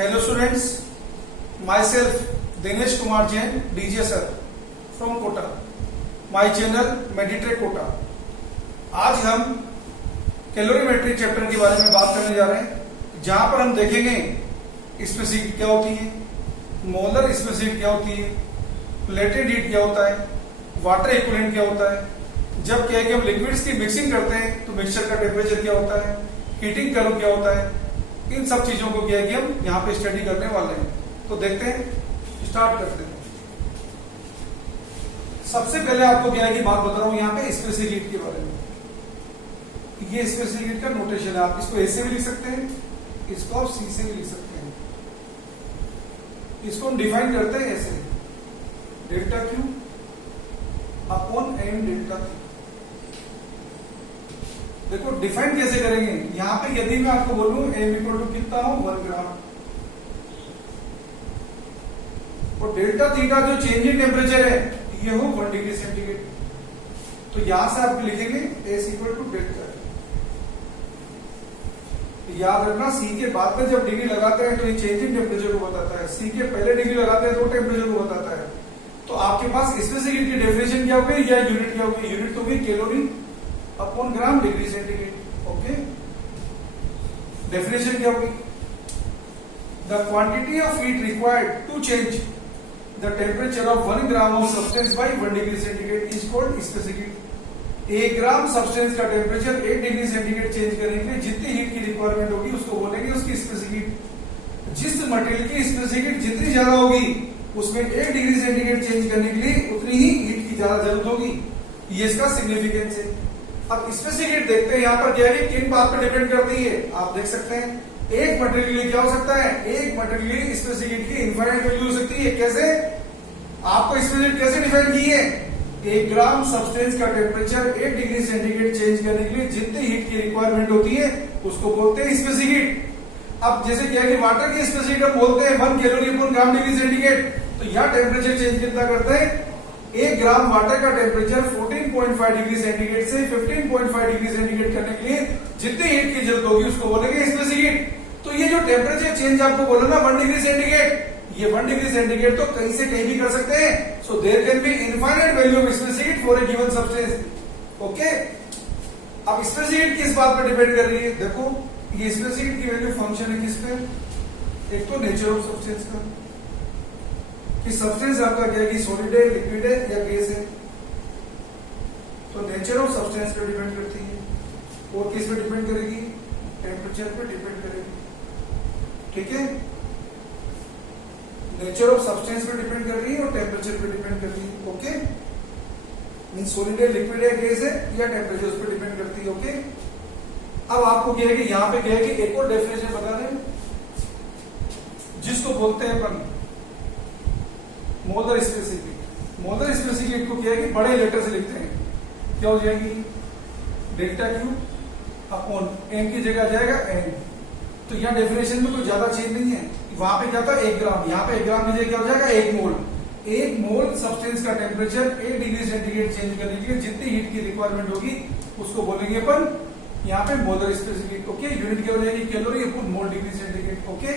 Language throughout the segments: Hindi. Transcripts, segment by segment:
Hello students, myself Dinesh Kumar Jain, DJ sir from Kota. My channel Meditrack Kota. आज हम कैलोरीमेट्री चैप्टर के बारे में बात करने जा रहे हैं, जहां पर हम देखेंगे स्पेसिफिक क्या होती है, मोलर स्पेसिफिक क्या होती है, प्लेटेड हीट क्या होता है, वाटर इक्विवेलेंट क्या होता है, जब क्या है कि हम लिक्विड्स की मिक्सिंग करते हैं तो मिक्सचर का टेम्परेचर क्या होता है, हीटिंग कर्व क्या होता है, इन सब चीजों को क्या है कि हम यहाँ पे स्टडी करने वाले हैं। तो देखते हैं, स्टार्ट करते हैं। सबसे पहले आपको क्या है कि बात बता रहा हूं यहाँ पे स्पेसिफिक हीट के बारे में। ये स्पेसिफिक हीट का नोटेशन है, आप इसको ए से भी लिख सकते हैं, इसको आप सी से भी लिख सकते हैं। इसको हम डिफाइन करते हैं ऐसे, delta Q upon M delta Q. देखो डिफाइन कैसे करेंगे, यहां पे यदि मैं आपको बोलूं एम इक्वल टू कितना हो 1 ग्राम, और डेल्टा थीटा जो चेंज इन टेम्परेचर है ये हो 1 डिग्री सेंटीग्रेड, तो यहां से आप लिखेंगे एस इक्वल टू डेल्टा। याद रखना सी के बाद में जब डिग्री लगाते हैं तो ये चेंज इन टेम्परेचर को बताता है, सी के पहले डिग्री लगाते हैं तो टेम्परेचर को बताता है। तो आपके पास स्पेसिफिक हीट की डेफिनेशन क्या होगी या यूनिट क्या होगी, यूनिट तो होगी calorie upon gram degree centigrade. Okay, definition क्या होगी, the quantity of heat required to change the temperature of 1 gram of substance by 1 degree centigrade is called specific heat. 1 gram substance का टेम्परेचर 1 डिग्री सेंटीग्रेड चेंज करने के लिए जितनी हीट की रिक्वायरमेंट होगी उसको बोलेंगे उसकी स्पेसिफिक हीट। जिस मटेरियल की स्पेसिफिक हीट जितनी ज्यादा होगी उसमें 1 डिग्री सेंटीग्रेड चेंज करने के लिए उतनी ही हीट की ज्यादा जरूरत होगी। ये इसका सिग्निफिकेंस है। अब स्पेसिफिक हीट देखते हैं, यहाँ पर क्या है, किन बात पर डिपेंड करती है। आप देख सकते हैं एक मटेरियल के लिए क्या हो सकता है, एक मटेरियल के लिए स्पेसिफिक हीट की इनफाइनाइट वैल्यू हो सकती है। कैसे, आपको स्पेसिफिक हीट कैसे डिफाइन की है, 1 ग्राम सब्सटेंस का टेम्परेचर 1 डिग्री सेंटीग्रेड चेंज करने के लिए जितनी हीट की रिक्वायरमेंट होती है उसको बोलते हैं स्पेसिफिक हीट। अब जैसे क्या है कि वाटर की स्पेसिफिक हीट हम बोलते हैं 1 कैलोरी पर ग्राम डिग्री सेंटीग्रेड, तो यह टेम्परेचर चेंज कितना करते हैं, 1 ग्राम वाटर का टेम्परेचर 14.5 डिग्री सेंटीग्रेड से 15.5 डिग्री सेंटीग्रेड करने के लिए जितनी हीट की जरूरत होगी उसको बोलेंगे स्पेसिफिक हीट। तो ये जो टेम्परेचर चेंज आपको बोला ना 1 डिग्री सेंटीग्रेड, ये 1 डिग्री सेंटीग्रेड तो कहीं से कहीं भी कर सकते हैं। So there can be infinite value of specific heat for a given substance. Okay, अब स्पेसिफिक हीट किस बात पर डिपेंड कर रही है, देखो ये स्पेसिफिक हीट की वैल्यू फंक्शन है किस पे, एक तो नेचर ऑफ सब्सटेंस का, कि सब्सटेंस आपका क्या है कि सॉलिड है, लिक्विड है या गैस है, तो नेचर ऑफ सब्सटेंस पे डिपेंड करती है। और किस पे डिपेंड करेगी, टेम्परेचर पे डिपेंड करेगी। ठीक है, नेचर ऑफ सब्सटेंस पे डिपेंड कर रही है और टेम्परेचर पे डिपेंड कर रही है। ओके, मीन सॉलिड है, लिक्विड है, गैस है या टेम्परेचर उस पर डिपेंड करती है। ओके, अब आपको क्या है कि यहां पे क्या है कि एक और डेफिनेशन बता दें जिसको बोलते हैं अपन मोलर स्पेसिफिक। मोलर स्पेसिफिक को क्या है कि बड़े लेटर से लिखते हैं, क्या हो जाएगी, डेल्टा क्यू अपॉन एम की जगह आ जाएगा एन। तो यहाँ डेफिनेशन में कोई ज्यादा चेंज नहीं है, वहां पे क्या था 1 ग्राम, यहाँ पे 1 ग्राम की जगह क्या हो जाएगा 1 मोल। 1 मोल सब्सटेंस का टेम्परेचर 1 डिग्री सेंटीग्रेड चेंज करने के लिए जितनी हीट की रिक्वायरमेंट होगी उसको बोलेंगे अपन यहाँ पे मोलर स्पेसिफिक। ओके, यूनिट क्या हो जाएगी calorie upon mole degree centigrade. Okay,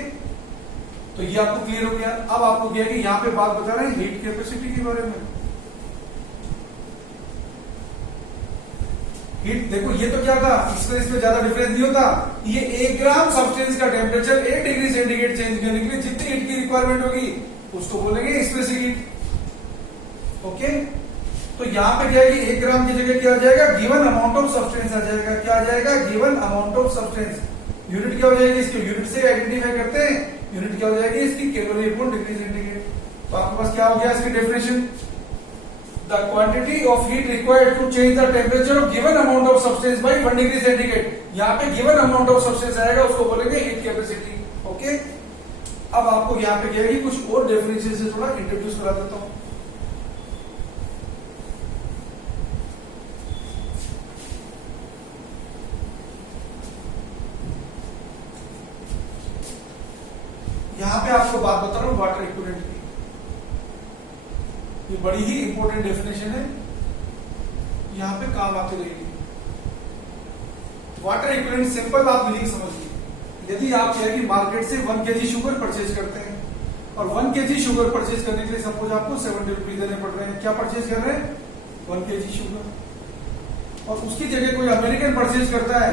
तो ये आपको क्लियर हो गया। अब आपको क्या है कि यहाँ पे बात बता रहे हैं हीट कैपेसिटी के बारे में। हीट देखो ये तो क्या था, इसमें ज्यादा डिफरेंस नहीं होता। ये 1 ग्राम सब्सटेंस का टेम्परेचर 1 डिग्री सेंटीग्रेड चेंज करने के लिए जितनी हीट की रिक्वायरमेंट होगी उसको बोलेंगे स्पेसिफिक हीट। ओके, तो यहाँ पे क्या है कि 1 ग्राम की जगह क्या आ जाएगा, गिवन अमाउंट ऑफ सब्सटेंस आ जाएगा। क्या आ जाएगा, given amount of substance. Unit क्या हो जाएगी इसकी, यूनिट से आइडेंटिफाई करते हैं, यूनिट क्या हो जाएगी इसकी कैलोरी अपॉन डिग्री सेंटीग्रेड। तो आपके पास क्या हो गया इसकी definition, the quantity of heat required to change the temperature of given amount of substance by 1 degree centigrade। यहाँ पे given amount of substance आएगा उसको बोलेंगे heat capacity। ओके, अब आपको यहाँ पे क्या है कुछ और डेफिनेशन से थोड़ा इंट्रोड्यूस करा देता हूं। यहाँ पे आपको बात बता रहा हूं वाटर इक्विवेलेंट की, ये बड़ी ही इंपॉर्टेंट डेफिनेशन है, यहां पे काम आती रहेगी। वाटर इक्विवेलेंट सिंपल आप मीनिंग समझिए, यदि आप क्या है कि मार्केट से 1 kg शुगर परचेज करते हैं और 1 kg शुगर परचेज करने के लिए सपोज आपको 70 रुपीज देने पड़ रहे हैं, क्या परचेज कर रहे हैं 1 kg शुगर, और उसकी जगह कोई अमेरिकन परचेज करता है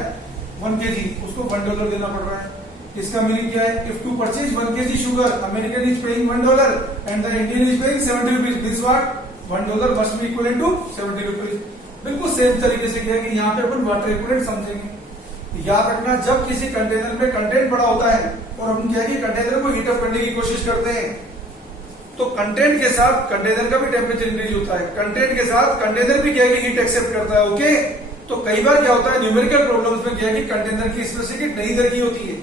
1 kg, उसको $1 देना पड़ रहा है। इसका मीनिंग क्या है, if to purchase 1 kg sugar American is paying $1 and the Indian is paying 70 rupees, this what $1 must be equal to 70 rupees. बिल्कुल सेम तरीके से क्या है कि यहाँ पे अपन वाटर इक्विवेलेंट समझेंगे। याद रखना, जब किसी कंटेनर में कंटेंट बड़ा होता है और अपन क्या है कि कंटेनर को हीट अप करने की कोशिश करते हैं, तो कंटेंट के साथ कंटेनर का भी टेम्परेचर इंक्रीज होता है, कंटेंट के साथ कंटेनर भी क्या है कि हीट एक्सेप्ट करता है। ओके, तो कई बार क्या होता है न्यूमेरिकल प्रॉब्लम्स में क्या है कि कंटेनर की स्पेसिफिक नहीं दरकी होती है,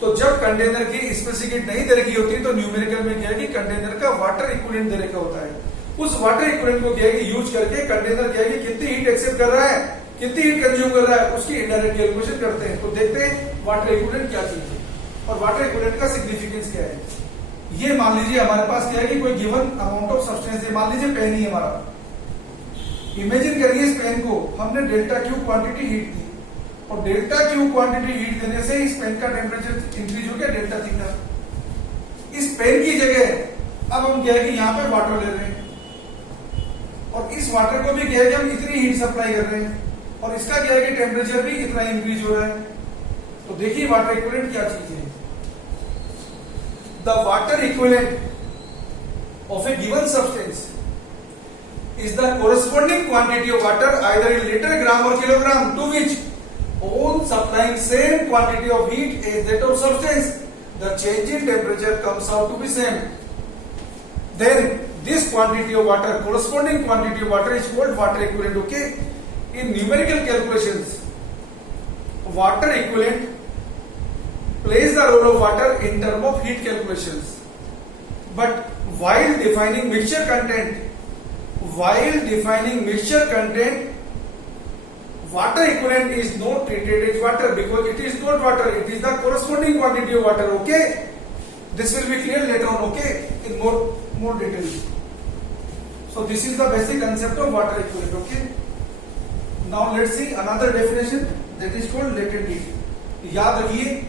तो जब कंटेनर की स्पेसिफिक नहीं दरकी होती है तो न्यूमेरिकल में क्या है कि कंटेनर का वाटर इक्विवेलेंट दे रखा होता है। उस वाटर इक्विवेलेंट को क्या है कि यूज करके कंटेनर क्या है कि कितनी हीट एक्सेप्ट कर रहा है, कितनी हीट कंज्यूम कर रहा है, उसकी इनडायरेक्ट कैलकुलेशन करते हैं। तो देखते हैं वाटर इक्विवेलेंट क्या चीज है और वाटर इक्विवेलेंट का सिग्निफिकेंस क्या है। ये मान लीजिए हमारे पास क्या है कि कोई गिवन अमाउंट ऑफ सब्सटेंस है, मान लीजिए पेन ही हमारा, इमेजिन करिए इस पेन को हमने डेल्टा क्यू क्वांटिटी हीट दी और डेल्टा क्यू क्वांटिटी हीट देने से इस पेन का टेम्परेचर इंक्रीज हो गया डेल्टा थीटा। इस पेन की जगह अब हम क्या है कि यहाँ पे वाटर ले रहे हैं और इस वाटर को भी क्या है कि हम इतनी हीट सप्लाई कर रहे हैं और इसका क्या है कि टेम्परेचर भी इतना इंक्रीज हो रहा है। तो देखिए वाटर इक्विवेलेंट क्या चीज है। The water equivalent of A given substance is the corresponding quantity of water either in liter, gram or kilogram to which on supplying same quantity of heat as that of substance the change in temperature comes out to be same, then this quantity of water, corresponding quantity of water is called water equivalent. Okay, in numerical calculations water equivalent plays the role of water in term of heat calculations, but while defining mixture content, water equivalent is not treated as water because it is not water, it is the corresponding quantity of water. Okay, this will be clear later on, okay, in more detail. So this is the basic concept of water equivalent. Okay, now let's see another definition that is called latent heat. याद रखिए,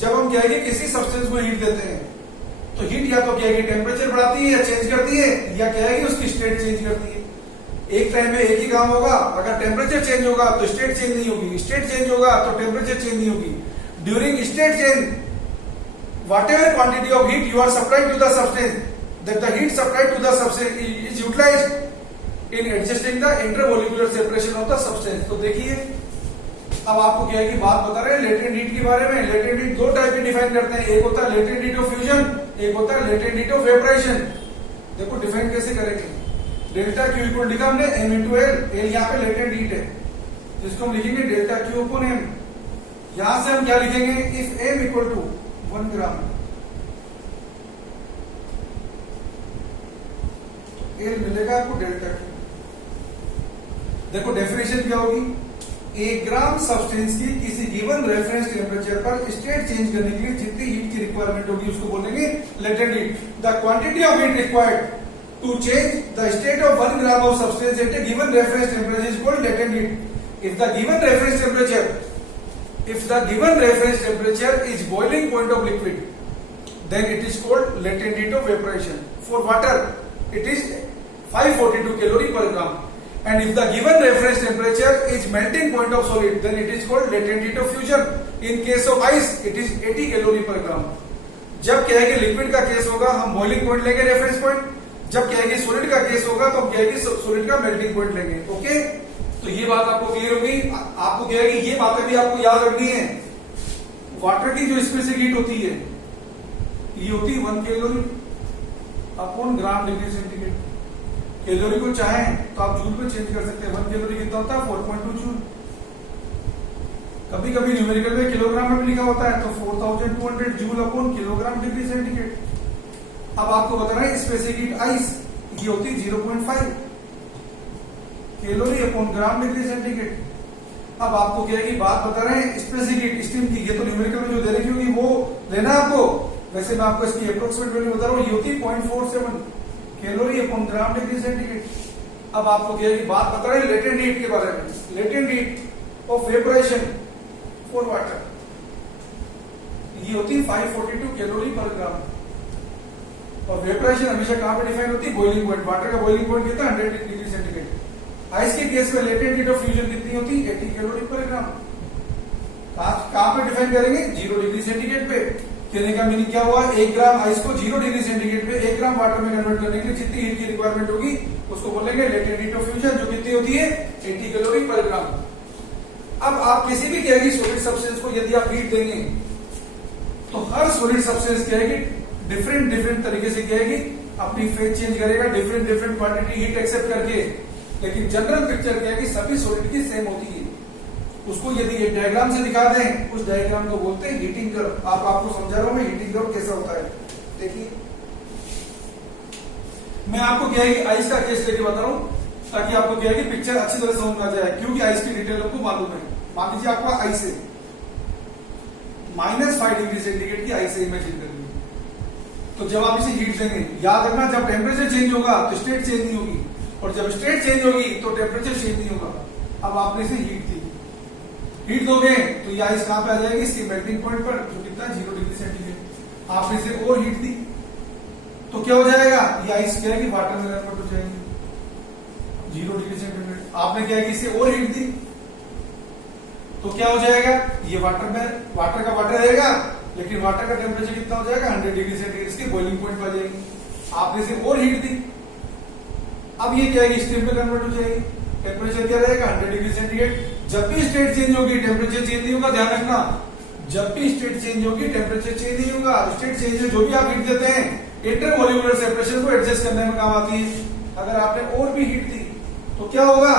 जब हम क्या है कि किसी सब्सटेंस को हीट देते हैं तो हीट या तो क्या है कि टेम्परेचर बढ़ाती है या चेंज करती है, या क्या है कि उसकी स्टेट चेंज करती है। एक टाइम में एक ही काम होगा, अगर टेम्परेचर चेंज होगा तो स्टेट चेंज नहीं होगी, स्टेट चेंज होगा तो टेम्परेचर चेंज नहीं होगी। During state change whatever quantity of heat you are supplied to the substance, that the heat supplied to the substance is utilised in adjusting the intermolecular separation of the substance. तो देखिए अब आपको क्या है कि बात बता रहे हैं लेटेंट हीट के बारे में। लेटेंट हीट दो टाइप की डिफाइन करते हैं, एक होता है लेटेंट हीट ऑफ फ्यूजन, एक होता है लेटेंट हीट ऑफ वेपराइजेशन। देखो डिफाइन कैसे करेंगे, डेल्टा क्यू इक्वल लिखा हमने m इंटू एल यहाँ पे लेटेंट हीट है जिसको हम लिखेंगे डेल्टा क्यू अपॉन एम। यहां से हम क्या लिखेंगे, if m equal to 1 gram, L मिलेगा आपको डेल्टा क्यू। देखो डेफिनेशन क्या होगी, एक ग्राम सब्सटेंस की किसी गिवन रेफरेंस टेम्परेचर पर स्टेट चेंज करने के लिए जितनी हीट की रिक्वायरमेंट होगी उसको बोलेंगे latent heat. The quantity of heat required to change the state of 1 gram of substance at a given reference temperature is called latent heat. If the given reference temperature is boiling point of liquid then it is called latent heat of vaporization. For water it is 542 calorie per gram, and if the given reference temperature is melting point of solid then it is called latent heat of fusion. In case of ice it is 80 calorie per gram. जब क्या है कि लिक्विड का केस होगा हम बॉइलिंग पॉइंट लेंगे रेफरेंस पॉइंट, जब क्या है कि सॉलिड का केस होगा तो हम क्या है कि सॉलिड का मेल्टिंग पॉइंट लेंगे। ओके, तो ये बात आपको क्लियर होगी। आपको क्या है कि ये बातें भी आपको याद रखनी है। वाटर की जो स्पेसिफिक हीट होती है ये होती है 1 calorie upon gram degree centigrade. Calorie को चाहें तो आप जूल में चेंज कर सकते हैं। 1 कैलोरी कितना होता है 4.2 जूल। कभी कभी न्यूमेरिकल में किलोग्राम में भी लिखा होता है तो 4200 joule upon kilogram degree centigrade. अब आपको बताना है स्पेसिफिक हीट आइस ये होती है 0.5 calorie upon gram degree centigrade. अब आपको क्या है कि बात बता रहे हैं स्पेसिफिक हीट स्टीम की, ये तो न्यूमेरिकल में जो दे रखी होगी वो लेना है आपको। वैसे मैं आपको इसकी अप्रोक्सीमेट वैल्यू बता रहा हूँ, ये होती है 0.47 calorie upon gram degree centigrade. अब आपको क्या है कि बात बता रहे हैं लेटेंट हीट के बारे में, latent heat of vaporisation for water. ये होती है 542 कैलोरी पर ग्राम। और वेपराइजेशन हमेशा कहां पे डिफाइन होती है? Boiling point. वाटर का बॉइलिंग पॉइंट कितना? 100 डिग्री सेंटीग्रेड। आइस के केस में लेटेंट हीट ऑफ फ्यूजन कितनी होती है? 80 कैलोरी पर ग्राम। कहां पे डिफाइन करेंगे? 0 डिग्री सेंटीग्रेड पे। कहने का मीनिंग क्या हुआ? 1 ग्राम आइस को 0 डिग्री सेंटीग्रेड पे 1 ग्राम वाटर में कन्वर्ट करने के लिए जितनी हीट की रिक्वायरमेंट होगी उसको बोलेंगे लेटेंट हीट ऑफ फ्यूजन, जो कितनी होती है? 80 कैलोरी पर ग्राम। अब आप किसी भी तरह की सॉलिड सब्सटेंस को यदि आप हीट देंगे तो हर सॉलिड सब्सटेंस क्या है कि डिफरेंट तरीके से क्या है कि अपनी फेज चेंज करेगा, डिफरेंट क्वांटिटी हीट एक्सेप्ट करके। लेकिन जनरल पिक्चर क्या है कि सभी सॉलिड की सेम होती है। उसको यदि एक डायग्राम से दिखा दें, उस डायग्राम को बोलते हैं हीटिंग कर्व। आपको समझा रहा हूं मैं हीटिंग कर्व कैसा होता है। देखिए, मैं आपको क्या है कि आइस का केस लेके बता रहा हूं ताकि आपको क्या है कि पिक्चर अच्छी तरह समझ में आ जाए, क्योंकि आइस की डिटेल आपको मालूम है। मान लीजिए आपका आइस है -5 डिग्री सेंटीग्रेड की आइस है, इमेजिन करिए। तो जब आप इसे हीट देंगे, याद रखना जब टेम्परेचर चेंज होगा तो स्टेट चेंज नहीं होगी, और जब स्टेट चेंज होगी तो टेम्परेचर चेंज नहीं होगा। अब आपने इसे हीट दी, हीट दोगे तो ये आइस कहां पे आ जाएगी? इसके मेल्टिंग पॉइंट पर, जो कितना 0 डिग्री सेंटीग्रेड। आपने इसे और हीट दी तो क्या हो जाएगा? ये आइस क्या है कि वाटर में कन्वर्ट हो जाएगी 0 डिग्री सेंटीग्रेड। आपने क्या है कि इसे और हीट दी तो क्या हो जाएगा? ये वाटर का वाटर रहेगा, लेकिन वाटर का टेम्परेचर कितना हो जाएगा? 100 डिग्री सेंटीग्रेड। इसकी बॉइलिंग पॉइंट पर आ जाएगी। आपने इसे और हीट दी, अब ये क्या है कि स्टीम में कन्वर्ट हो जाएगी। टेम्परेचर क्या रहेगा? 100 डिग्री सेंटीग्रेड। जब भी स्टेट चेंज होगी टेम्परेचर चेंज नहीं होगा, ध्यान रखना। जब भी स्टेट चेंज होगी टेम्परेचर चेंज नहीं होगा। स्टेट चेंज है जो भी आप हीट देते हैं इंटरमोलिकुलर सेपरेशन को एडजस्ट करने में काम आती है। अगर आपने और भी हीट दी तो क्या होगा?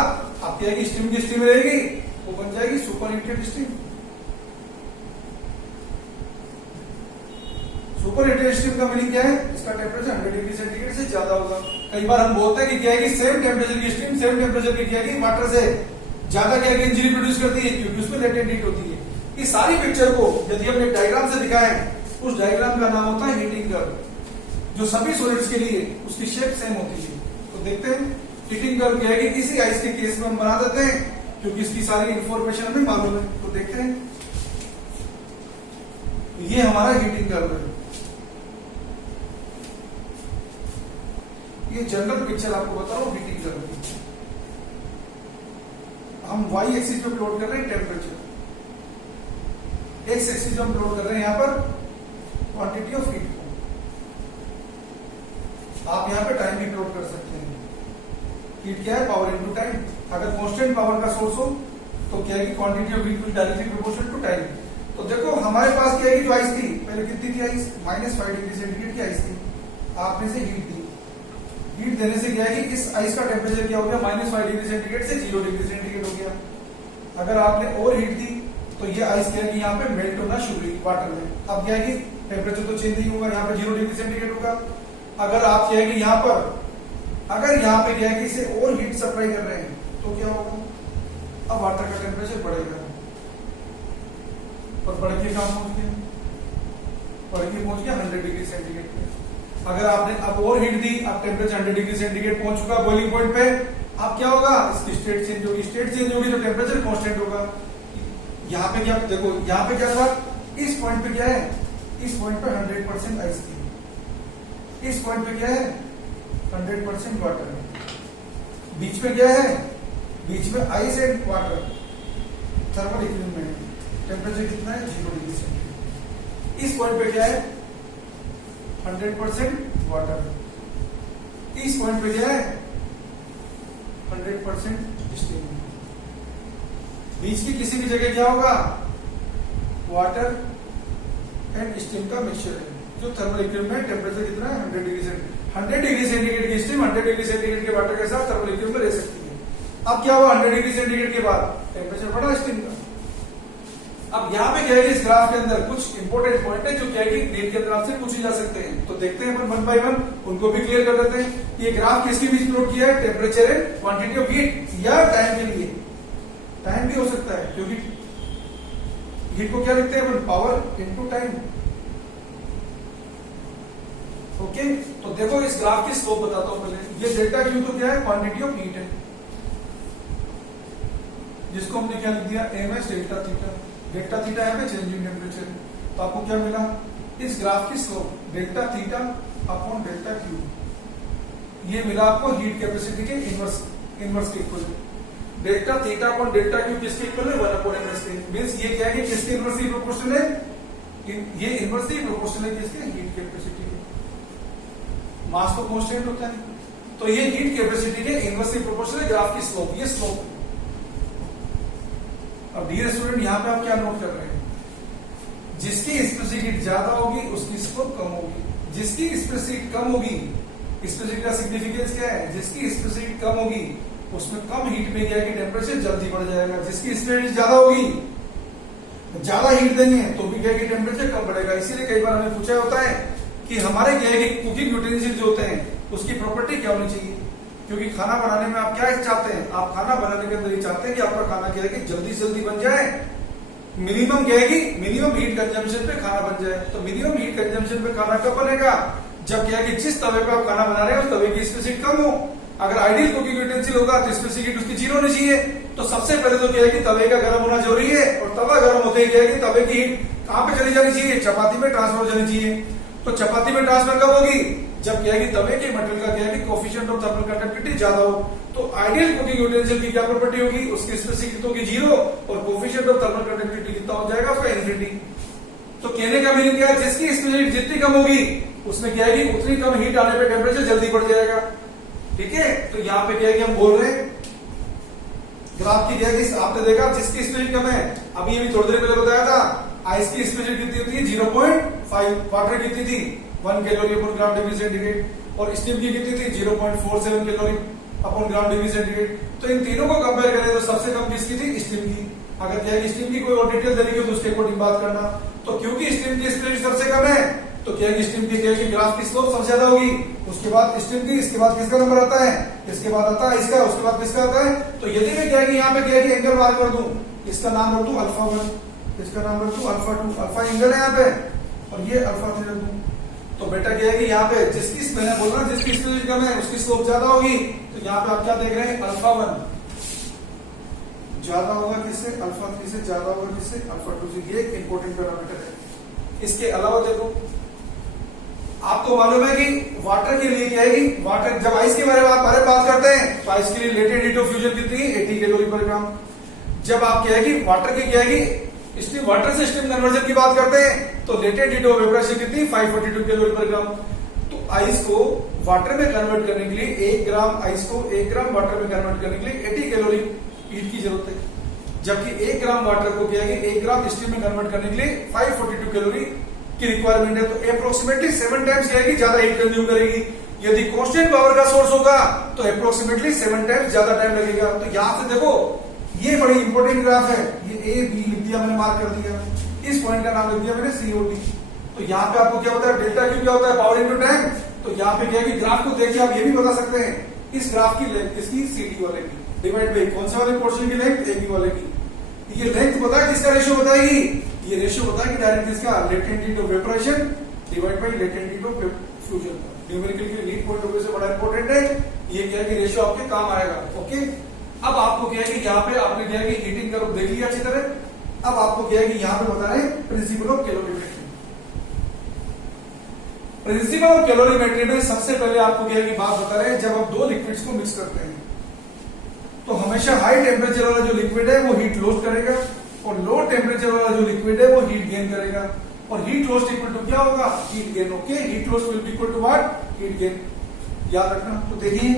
आप क्या है कि स्टीम की स्टीम रहेगी, वो बन जाएगी super heated steam. Super heated steam का मीनिंग क्या है? इसका टेम्परेचर 100 डिग्री सेंटीग्रेड से ज्यादा होगा। कई बार हम बोलते हैं कि क्या है कि सेम टेम्परेचर की स्टीम सेम टेम्परेचर की क्या है कि वाटर से ज्यादा क्या है कि इंजरी प्रोड्यूस करती है, क्योंकि उसमें लेटेंट हीट होती है। इस सारी पिक्चर को यदि हमने डायग्राम से दिखाएं, उस डायग्राम का नाम होता है हीटिंग कर्व, जो सभी सॉलिड्स के लिए उसकी शेप सेम होती है। तो देखते हैं हीटिंग कर्व क्या है कि किसी आइस के केस में हम बना देते हैं, क्योंकि इसकी सारी इंफॉर्मेशन हमें मालूम है। तो देखते हैं, ये हमारा हीटिंग कर्व है। ये जनरल पिक्चर आपको बता रहा हूं हीटिंग कर्व की। हम y एक्सिस पे प्लॉट कर रहे हैं टेम्परेचर, x एक्सिस पे हम प्लॉट कर रहे हैं यहां पर क्वांटिटी ऑफ हीट को। आप यहां पे टाइम भी प्लॉट कर सकते हैं। हीट क्या है? Power into time. अगर कांस्टेंट पावर का सोर्स हो तो क्या है कि quantity of heat will directly proportional to time. तो देखो हमारे पास क्या है कि जो आइस थी, पहले कितनी थी आइस? -5 डिग्री सेंटीग्रेड की आइस थी। आपने से हीट दी, हीट देने से क्या है कि इस आइस का टेम्परेचर क्या हो गया? -5 डिग्री सेंटीग्रेड से 0 डिग्री सेंटीग्रेड हो गया। अगर आपने और हीट दी तो ये आइस क्या है कि यहाँ पे मेल्ट होना शुरू हुई वाटर में। अब क्या है कि टेम्परेचर तो चेंज नहीं होगा, यहाँ पे 0 डिग्री सेंटीग्रेड होगा। अगर आप क्या है कि यहाँ पर अगर यहाँ पे क्या है कि इसे और हीट सप्लाई कर रहे हैं तो क्या होगा? अब वाटर का टेम्परेचर बढ़ेगा, और बढ़ के कहां पहुंच गया? बढ़ के पहुंच गया 100 डिग्री सेंटीग्रेड पे। अगर आपने अब और हीट दी, अब टेम्परेचर 100 डिग्री सेंटीग्रेड पहुंच चुका बॉइलिंग पॉइंट पे। अब क्या होगा? इसकी स्टेट चेंज होगी, स्टेट चेंज होगी तो टेम्परेचर कांस्टेंट होगा। यहाँ पे क्या देखो, यहाँ पे क्या था? इस पॉइंट पे क्या है? इस पॉइंट पे 100% आइस थी, इस पॉइंट पे क्या है? 100% वाटर है। बीच में क्या है? बीच में ice and water thermal equilibrium में। टेम्परेचर कितना है? 0 डिग्री सेंटीग्रेड। इस पॉइंट पे क्या है? 100% वाटर। इस पॉइंट पे क्या है? 100% स्टीम। बीच की किसी भी जगह क्या होगा? वाटर एंड स्टीम का मिक्सचर है, जो थर्मल इक्विलिब्रियम में टेम्परेचर कितना है? 100 डिग्री सेंटीग्रेड। 100 डिग्री सेंटीग्रेड की स्टीम 100 डिग्री सेंटीग्रेड के वाटर के साथ थर्मल इक्विलिब्रियम में रह सकती है। अब क्या हुआ? 100 डिग्री सेंटीग्रेड के बाद टेम्परेचर बढ़ा स्टीम का। अब यहाँ पे क्या है, इस ग्राफ के अंदर कुछ इंपोर्टेंट पॉइंट है जो क्या है कि नीट के अंदर आपसे पूछे जा सकते हैं। तो देखते हैं अपन 1 बाय 1, उनको भी क्लियर कर देते हैं। ये ग्राफ किसके बीच प्लॉट किया है? Temperature and quantity of heat, या टाइम के लिए। टाइम भी हो सकता है, क्योंकि हीट को क्या लिखते हैं अपन? Power into time. ओके, तो देखो इस ग्राफ की स्लोप बताता हूं पहले। ये डेल्टा क्यू तो क्या है? क्वांटिटी ऑफ हीट है, जिसको हमने क्या लिख दिया? M S delta theta. Delta theta यहाँ पे चेंज इन टेम्परेचर। तो आपको क्या मिला, इस ग्राफ की slope delta theta upon delta Q, ये मिला आपको हीट कैपेसिटी के इनवर्स के equal. Delta theta upon delta Q किसके इक्वल है, 1 अपॉन इनवर्स के। मींस ये क्या है कि किसके इनवर्सली प्रोपोर्शनल है, ये इनवर्सली प्रोपोर्शनल है किसके, हीट कैपेसिटी के। मास तो कांस्टेंट होता है, तो ये हीट कैपेसिटी के इनवर्सली प्रोपोर्शनल है ग्राफ की स्लोप, ये स्लोप। अब डियर स्टूडेंट यहां पे आप क्या नोट कर रहे हैं, जिसकी स्पेसिफिक ज्यादा होगी उसकी स्लोप कम होगी, जिसकी स्पेसिफिक कम होगी, स्पेसिफिक का सिग्निफिकेंस क्या है, जिसकी स्पेसिफिक कम होगी उसमें कम हीट में क्या है कि टेम्परेचर जल्दी बढ़ जाएगा, जिसकी स्पेसिफिक ज्यादा होगी, ज्यादा हीट देंगे तो भी क्या है कि टेम्परेचर कम बढ़ेगा। इसीलिए कई बार हमें पूछा होता है कि हमारे क्या है कि कुकिंग यूटेंसिल जो होते हैं उसकी प्रॉपर्टी क्या होनी चाहिए, क्योंकि खाना बनाने में आप क्या चाहते हैं, आप खाना बनाने के अंदर ये चाहते हैं कि आपका खाना क्या है कि जल्दी से जल्दी बन जाए, मिनिमम क्या है कि मिनिमम हीट कंजम्पशन पे खाना बन जाए। तो मिनिमम हीट कंजम्पशन पे खाना कब बनेगा, जब क्या है कि जिस तवे पे आप खाना बना रहे हैं उस तवे की स्पेसिफिक कम हो। अगर आइडियल कुकिंग यूटेंसिल होगा तो स्पेसिफिक उसकी 0 होनी चाहिए। तो सबसे पहले तो क्या है कि तवे का गर्म होना जरूरी है, और तवा गर्म होते ही क्या है कि तवे की हीट कहां पे चली जानी चाहिए, चपाती में ट्रांसफर हो जानी चाहिए। तो चपाती में ट्रांसफर कब होगी, जब क्या है कि तवे के मटेरियल का क्या है कि कोएफिशिएंट ऑफ थर्मल कंडक्टिविटी ज्यादा हो। तो आइडियल कुकिंग यूटेंसिल की क्या प्रॉपर्टी होगी, उसकी स्पेसिफिक होगी 0 और कोएफिशिएंट ऑफ थर्मल कंडक्टिविटी कितना हो जाएगा, उसका इन्फिनिटी। तो कहने का मीनिंग क्या है, जिसकी स्पेसिफिक जितनी कम होगी उसमें क्या है कि उतनी कम हीट आने पे टेम्परेचर जल्दी बढ़ जाएगा। ठीक है, तो यहाँ पे क्या है कि हम बोल रहे हैं ग्राफ की क्या है कि आपने देखा जिसकी स्पेसिफिक कम है, अभी अभी थोड़ी देर पहले बताया था आइस की स्पेसिफिक कितनी होती है 0.5, वाटर कितनी थी 1 कैलोरी पर ग्राम डिग्री सेंटीग्रेड, और स्टीम की कितनी थी 0.47 calorie upon gram degree centigrade. तो इन तीनों को कंपेयर करें तो सबसे कम किसकी थी, स्टीम की। अगर क्या है स्टीम की कोई और डिटेल देनी हो तो उसके अकॉर्डिंग बात करना। तो क्योंकि स्टीम की स्पेसिफिक सबसे कम है तो क्या है स्टीम की क्या है ग्राफ की स्लोप सबसे ज्यादा होगी, उसके बाद स्टीम की, इसके बाद किसका नंबर आता है, इसके बाद आता है इसका, उसके बाद किसका आता है। तो यदि मैं क्या है यहाँ पे क्या है एंगल मार्क कर दूं, इसका नाम रख दूं अल्फा 1, इसका नाम रख दूं अल्फा 2, अल्फा एंगल है यहाँ पे, और ये अल्फा 3 रख दूं। तो बेटा क्या है कि यहाँ पे जिसकी मैंने बोला जिसकी स्पेसिफिक कम है उसकी स्लोप ज्यादा होगी। तो यहाँ पे आप क्या देख रहे हैं, अल्फा 1 ज्यादा होगा किससे, अल्फा 3 से ज्यादा होगा किससे, अल्फा 2 से। ये एक इंपॉर्टेंट पैरामीटर है। इसके अलावा देखो आपको मालूम है कि वाटर के लिए क्या है कि वाटर जब आइस के बारे में बात करते हैं तो आइस के लिए लेटेंट हीट ऑफ फ्यूजन कितनी है 80 कैलोरी पर ग्राम। जब आप क्या है कि वाटर के क्या है कि स्टीम वाटर से स्टीम कन्वर्जन की बात करते हैं तो लेटेंट हीट ऑफ वेपराइजेशन कितनी 542 कैलोरी पर ग्राम। तो आइस को वाटर में कन्वर्ट करने के लिए 1 ग्राम आइस को 1 ग्राम वाटर में कन्वर्ट करने के लिए 80 कैलोरी हीट की जरूरत है, जबकि 1 ग्राम वाटर को क्या है कि 1 ग्राम स्टीम में कन्वर्ट करने के लिए 542 कैलोरी की रिक्वायरमेंट है। तो अप्रोक्सीमेटली 7 टाइम्स क्या है कि ज्यादा हीट कंज्यूम करेगी। यदि कांस्टेंट पावर का सोर्स होगा तो अप्रोक्सीमेटली 7 टाइम्स ज्यादा टाइम लगेगा। तो यहां से देखो ये बड़ी इंपॉर्टेंट ग्राफ है, ये ए बी लिख दिया मैंने, मार्क कर दिया, इस पॉइंट का नाम लिख दिया मैंने सीओटी। तो यहाँ पे आपको क्या होता है, डेल्टा क्यू क्या होता है, पावर इनटू टाइम। तो यहाँ पे क्या है कि ग्राफ को देखिए आप ये भी बता सकते हैं इस ग्राफ की लेंथ किसकी, सीटी वाले की, डिवाइड बाई कौन से वाले पोर्शन की लेंथ, एबी वाले की। ये लेंथ पता है किसका रेशियो बताएगी, ये रेशियो होता है कि डायरेक्ट इसका latent heat of vaporisation divide by latent heat of fusion. Numerical के लीड पॉइंट ऑफ व्यू से बड़ा इंपॉर्टेंट है ये, क्या है कि रेशियो आपके काम आएगा। ओके, अब आपको क्या है कि यहाँ पे आपने क्या है कि हीटिंग कर्व देख लिया अच्छी तरह। अब आपको क्या है कि यहाँ पे बता रहे हैं principle of calorimetry. Principle of calorimetry में सबसे पहले आपको क्या है कि बात बता रहे हैं, जब आप 2 लिक्विड्स को मिक्स करते हैं तो हमेशा हाई टेम्परेचर वाला जो लिक्विड है वो हीट लॉस करेगा, और लो टेम्परेचर वाला जो लिक्विड है वो हीट गेन करेगा। और हीट लॉस इक्वल टू क्या होगा, heat gain. Okay, heat loss will be equal to what, heat gain, याद रखना। तो देखिए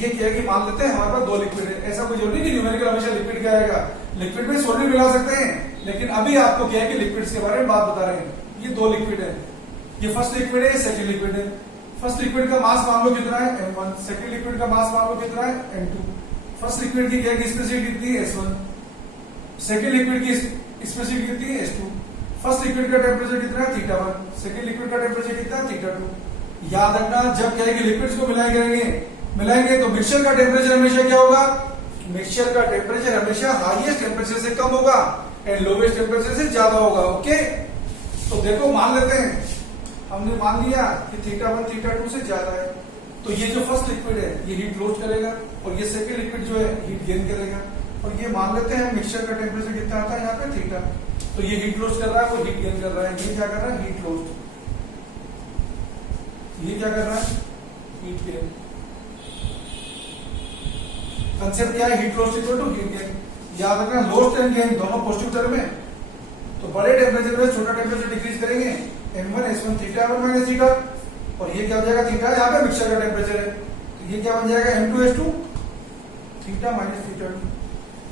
ये क्या है कि मान लेते हैं हमारे पास 2 लिक्विड है, ऐसा कोई जरूरी नहीं कि न्यूमेरिकल हमेशा लिक्विड का आएगा, लिक्विड में सॉलिड मिला सकते हैं, लेकिन अभी आपको क्या है कि लिक्विड्स के बारे में बात बता रहे हैं। ये 2 लिक्विड है, ये फर्स्ट लिक्विड है, सेकंड लिक्विड है। फर्स्ट लिक्विड का मास मान लो कितना है m1, सेकंड लिक्विड का मास मान लो कितना है m2। फर्स्ट लिक्विड की क्या है स्पेसिफिक कितनी है s1, सेकंड लिक्विड की स्पेसिफिक कितनी है s2। फर्स्ट लिक्विड का टेम्परेचर कितना है θ1, सेकंड लिक्विड का टेम्परेचर कितना है θ2। याद रखना जब क्या है कि लिक्विड्स को मिलाएंगे तो मिक्सचर का टेम्परेचर हमेशा क्या होगा, मिक्सचर का टेम्परेचर हमेशा हाईएस्ट टेम्परेचर से कम होगा एंड लोवेस्ट टेम्परेचर से ज्यादा होगा। ओके, तो देखो मान लेते हैं, हमने मान लिया कि θ1 θ2 से ज्यादा है, तो ये जो फर्स्ट लिक्विड है ये हीट लॉस करेगा और ये सेकंड लिक्विड जो है हीट गेन करेगा। और ये मान लेते हैं मिक्सचर का टेम्परेचर कितना आता है यहाँ पे θ। तो ये हीट लॉस कर रहा है, वो हीट गेन कर रहा है। ये क्या कर रहा है? Heat loss. ये क्या कर रहा है? Heat gain. कंसेप्ट क्या है? Heat loss equal to heat gain. याद रखना, लॉस एंड गेन दोनों पॉजिटिव टर्म है। तो बड़े टेम्परेचर में छोटा टेम्परेचर डिक्रीज करेंगे, m1 s1 theta 1 minus theta, और ये क्या हो जाएगा? थीटा यहाँ पे मिक्सचर का टेम्परेचर है, तो ये क्या बन जाएगा? m2 s2 theta minus theta 2।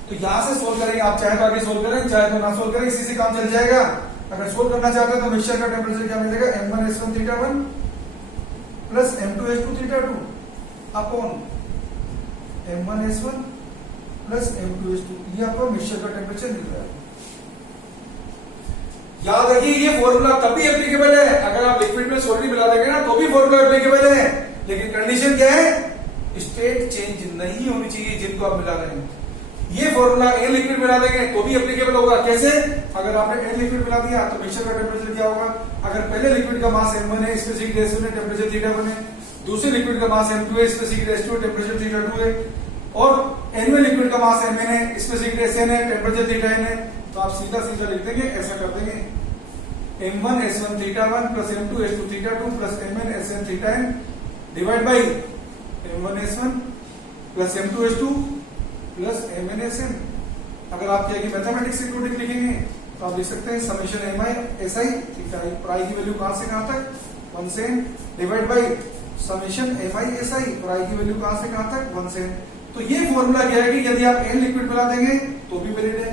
तो यहां से सोल्व करेंगे, आप चाहे तो आगे सोल्व करें, चाहे तो ना सोल्व करें, इसी से काम चल जाएगा। अगर सोल्व करना चाहते हैं तो मिक्सचर का टेम्परेचर क्या मिलेगा? m1 s1 theta 1 plus m2 s2 theta 2 upon m1 s1 plus m2 s2। ये आपको मिक्सचर का टेम्परेचर मिल रहा है। याद रखिए, ये फॉर्मूला तभी एप्लीकेबल है अगर आप लिक्विड में सॉलिड मिला देंगे ना, तो भी फॉर्मूला एप्लीकेबल है। लेकिन कंडीशन क्या है? स्टेट चेंज नहीं होनी चाहिए जिनको आप मिला रहे हैं। ये फॉर्मूला ए लिक्विड मिला देंगे तो भी एप्लीकेबल होगा। कैसे? अगर आपने ए लिक्विड मिला दिया तो मिक्सचर का टेम्परेचर क्या होगा? अगर पहले लिक्विड का मास m1 है, स्पेसिफिक गैस में टेम्परेचर थीटा 1 है, दूसरे लिक्विड का मास m2 है, स्पेसिफिक गैस में टेम्परेचर थीटा 2 है, और nवें लिक्विड का मास mn है, स्पेसिफिक गैस n है, टेम्परेचर थीटा n है, तो आप सीधा सीधा लिख देंगे, ऐसा कर देंगे m1 s1 theta 1 plus m2 s2 theta 2 plus mn sn theta n divide by m1 s1 plus m2 s2 plus mn sn। अगर आप क्या मैथमेटिक्स से इंक्लूडिंग लिखेंगे तो आप लिख सकते हैं summation mi si theta i, पर i की वैल्यू कहां से कहां तक? 1 से n divide by summation fi si, पर i की वैल्यू कहां से कहां तक? 1 से n। तो ये फॉर्मूला क्या है कि यदि आप n लिक्विड मिला देंगे तो भी वैलिड है,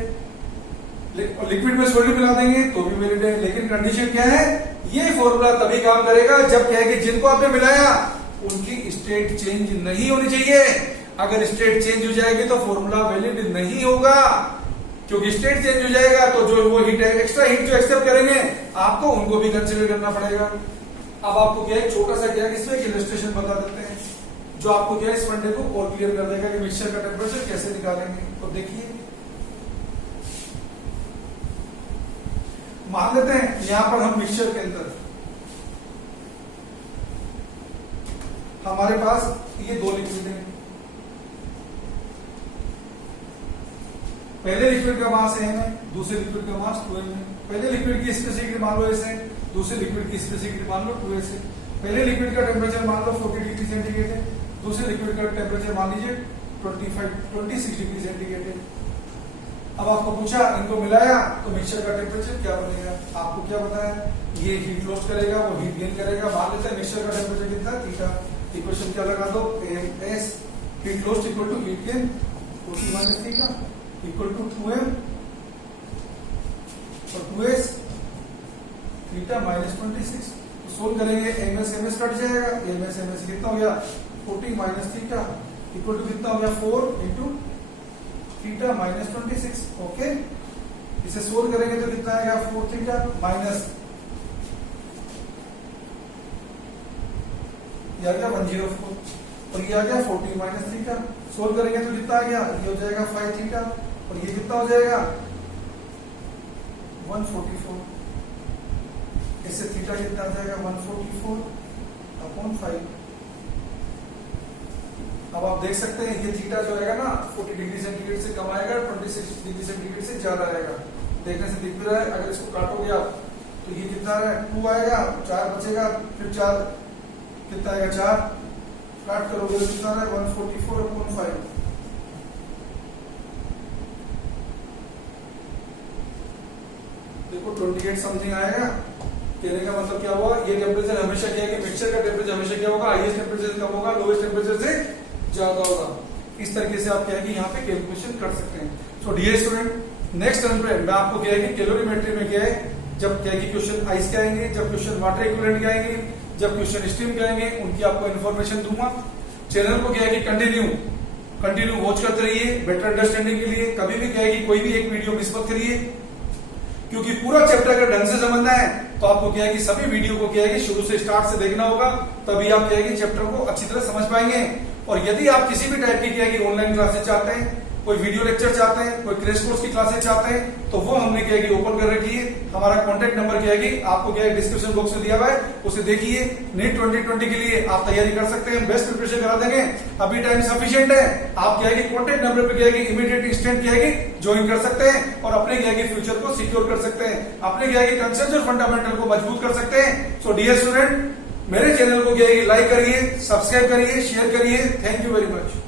लिक्विड में सॉलिड मिला देंगे तो भी वैलिड है। लेकिन कंडीशन क्या है? ये फॉर्मूला तभी काम करेगा जब क्या है कि जिनको आपने मिलाया उनकी स्टेट चेंज नहीं होनी चाहिए। अगर स्टेट चेंज हो जाएगी तो फॉर्मूला वैलिड नहीं होगा, क्योंकि स्टेट चेंज हो जाएगा तो जो वो हीट है, एक्स्ट्रा हीट जो एक्सेप्ट करेंगे आपको, उनको भी कंसीडर करना पड़ेगा। अब आपको क्या है, छोटा सा क्या है, इसमें इलस्ट्रेशन बता देते हैं जो आपको क्या है इस फंडे को और क्लियर कर देगा कि मिक्सचर का टेम्परेचर कैसे निकालेंगे। तो देखिए, मान लेते हैं यहां पर हम मिक्सचर के अंदर हमारे पास ये दो लिक्विड है। पहले लिक्विड का मास m है, दूसरे लिक्विड का मास 2m है। पहले लिक्विड की स्पेसिफिक मान लो s है, दूसरे लिक्विड की स्पेसिफिक मान लो 2s है। पहले लिक्विड का टेम्परेचर मान लो 40 डिग्री सेंटीग्रेड है, दूसरे लिक्विड का टेम्परेचर मान लीजिए 26 डिग्री सेंटीग्रेड है। अब आपको पूछा, इनको मिलाया तो मिक्सचर का टेम्परेचर क्या बनेगा? आपको क्या पता है? ये हीट लॉस करेगा, वो हीट गेन करेगा। मान लेते हैं मिक्सचर का टेम्परेचर कितना? थीटा। इक्वेशन क्या लगा दो? ms heat loss equal to heat gain 40 minus theta equal to 2m और 2s थीटा माइनस 26। तो सोल्व करेंगे, ms कट जाएगा, ms कितना हो गया? 40 माइनस थीटा इक्वल टू कितना हो गया? 4 इंटू थीटा माइनस 26। ओके, इसे सोल्व करेंगे तो कितना आएगा? 4 थीटा माइनस ये आ गया 104 और ये आ गया 40 माइनस थीटा। सोल्व करेंगे तो कितना आ गया? ये हो जाएगा 5 थीटा और ये कितना हो जाएगा? 144। इससे थीटा कितना आ जाएगा? 144 अपॉन 5। अब आप देख सकते हैं ये थीटा जो आएगा ना 40 डिग्री सेंटीग्रेड से कम आएगा, 26 डिग्री सेंटीग्रेड से ज्यादा आएगा। देखने से दिख भी रहा है। अगर इसको काटोगे आप तो ये कितना है? 2 आएगा, 4 बचेगा, फिर 4 कितना आएगा? 4 काट करोगे तो कितना है? 144 अपॉन 5। देखो 28 समथिंग आएगा। कहने का मतलब क्या हुआ? ये टेम्परेचर हमेशा क्या है कि मिक्सचर का टेम्परेचर हमेशा क्या होगा? हाईएस्ट टेम्परेचर कम होगा, लोएस्ट टेम्परेचर से ज्यादा होगा। इस तरीके से आप क्या है कि यहाँ पे कैलकुलेशन कर सकते हैं। So dear student, next term पे मैं आपको क्या है कि कैलोरीमेट्री में क्या है, जब क्या है कि क्वेश्चन आइस के आएंगे, जब क्वेश्चन वाटर इक्विवेलेंट के आएंगे, जब क्वेश्चन स्ट्रीम के आएंगे, उनकी आपको इन्फॉर्मेशन दूंगा। चैनल को क्या है कि कंटिन्यू वॉच करते रहिए बेटर अंडरस्टैंडिंग के लिए। कभी भी क्या है कि कोई भी एक वीडियो मिस मत करिए, क्योंकि पूरा चैप्टर अगर ढंग से समझना है तो आपको क्या है कि सभी वीडियो को क्या है कि शुरू से स्टार्ट से देखना होगा, तभी आप क्या है कि चैप्टर को अच्छी तरह समझ पाएंगे। और यदि आप किसी भी टाइप की क्या है कि ऑनलाइन क्लासेस चाहते हैं कोई वीडियो लेक्चर चाहते हैं, कोई क्रैश कोर्स की क्लासेस चाहते हैं, तो वो हमने क्या है कि ओपन कर रखी है। हमारा कॉन्टेक्ट नंबर क्या है कि आपको क्या है डिस्क्रिप्शन बॉक्स में दिया हुआ है, उसे देखिए। नीट 2020 के लिए आप तैयारी कर सकते हैं, बेस्ट प्रिपरेशन करा देंगे। अभी टाइम सफिशिएंट है, आप क्या है कि कॉन्टेक्ट नंबर पे क्या है कि इमीडिएट इंस्टेंट क्या है कि ज्वाइन कर सकते हैं और अपने क्या है कि फ्यूचर को सिक्योर कर सकते हैं, अपने क्या है कि कंसेप्ट और फंडामेंटल को मजबूत कर सकते हैं। सो डियर स्टूडेंट, मेरे चैनल को क्या है कि लाइक करिए, सब्सक्राइब करिए, शेयर करिए। Thank you very much.